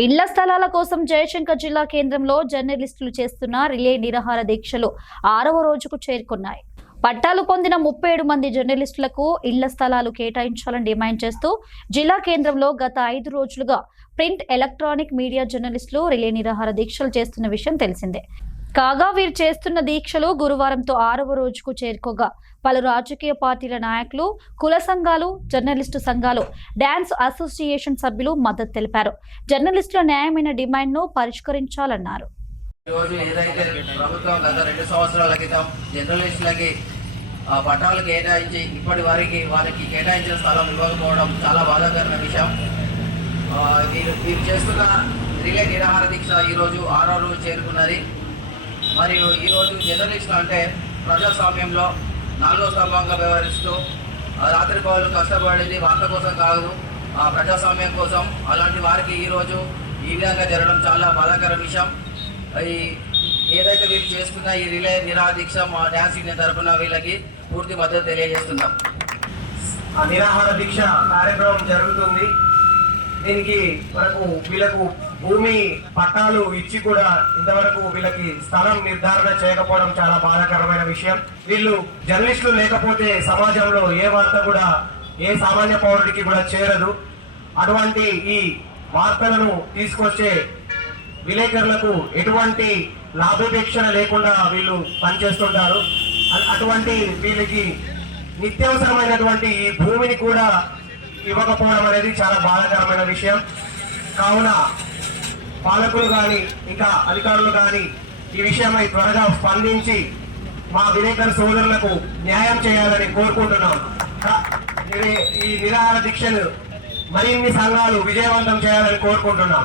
ఇళ్ల స్థలాల కోసం జయశంకర్ జిల్లా కేంద్రంలో జర్నలిస్టులు చేస్తున్న రిలే నిరాహార దీక్షలు 6వ రోజుకు చేరుకున్నాయి. పట్టాలు పొందిన 37 మంది జర్నలిస్టులకు ఇళ్ల స్థలాలు కేటాయించాలని డిమాండ్ చేస్తూ జిల్లా కేంద్రంలో గత 5 రోజులుగా ప్రింట్, ఎలక్ట్రానిక్ మీడియా జర్నలిస్టులు రిలే నిరాహార దీక్షలు చేస్తున్న విషయం తెలిసిందే. కాగా వీరు చేస్తున్న దీక్షలు గురువారంతో 6వ రోజుకు చేరుకోగా పలు రాజకీయ పార్టీల నాయకులు, కుల సంఘాలు, జర్నలిస్టు సంఘాలు, డాన్స్ అసోసియేషన్ సభ్యులు మద్దతు తెలిపారు. జర్నలిస్టుల న్యాయమైన డిమాండ్ను పరిష్కరించాలన్నారు. పట్టాలు కేటాయించి ఇప్పటి వరకు వారికి కేటాయించిన స్థలం ఇవ్వకపోవడం చాలా బాధాకరమైన విషయం. వీరు చేస్తున్న రిలే నిరాహార దీక్ష ఈరోజు 6వ రోజు చేరుకున్నది. మరియు ఈరోజు జర్నలిస్టులు అంటే ప్రజాస్వామ్యంలో 4వ స్తంభంగా వ్యవహరిస్తూ రాత్రి పౌరులు కష్టపడేది వార్త కోసం కాదు, ప్రజాస్వామ్యం కోసం. అలాంటి వారికి ఈరోజు ఈ విధంగా జరగడం చాలా బాధాకర విషయం. ఏదైతే వీళ్ళు చేసుకున్న ఈ రిలే నిరాహార దీక్ష మా డ్యాన్స్ యూనియన్ తరఫున వీళ్ళకి పూర్తి మద్దతు తెలియజేస్తున్నాం. ఆ నిరాహార దీక్ష కార్యక్రమం జరుగుతుంది. దీనికి వరకు వీళ్ళకు భూమి పట్టాలు ఇచ్చి కూడా ఇంతవరకు వీళ్ళకి స్థలం నిర్ధారణ చేయకపోవడం చాలా బాధాకరమైన విషయం. వీళ్ళు జర్నలిస్టులు లేకపోతే సమాజంలో ఏ వార్త కూడా ఏ సామాన్య పౌరుడికి కూడా చేరదు. అటువంటి ఈ వార్తలను తీసుకొచ్చే విలేకరులకు ఎటువంటి లాభాపేక్షణ లేకుండా వీళ్ళు పనిచేస్తుంటారు. అటువంటి వీళ్ళకి నిత్యావసరమైనటువంటి ఈ భూమిని కూడా ఇవ్వకపోవడం అనేది చాలా బాధాకరమైన విషయం. కావున పాలకులు కానీ ఇంకా అధికారులు కానీ ఈ విషయమై త్వరగా స్పందించి మా విలేకరు సోదరులకు న్యాయం చేయాలని కోరుకుంటున్నాం. ఈ నిరాహార దీక్షను మరిన్ని సంఘాలు విజయవంతం చేయాలని కోరుకుంటున్నాం.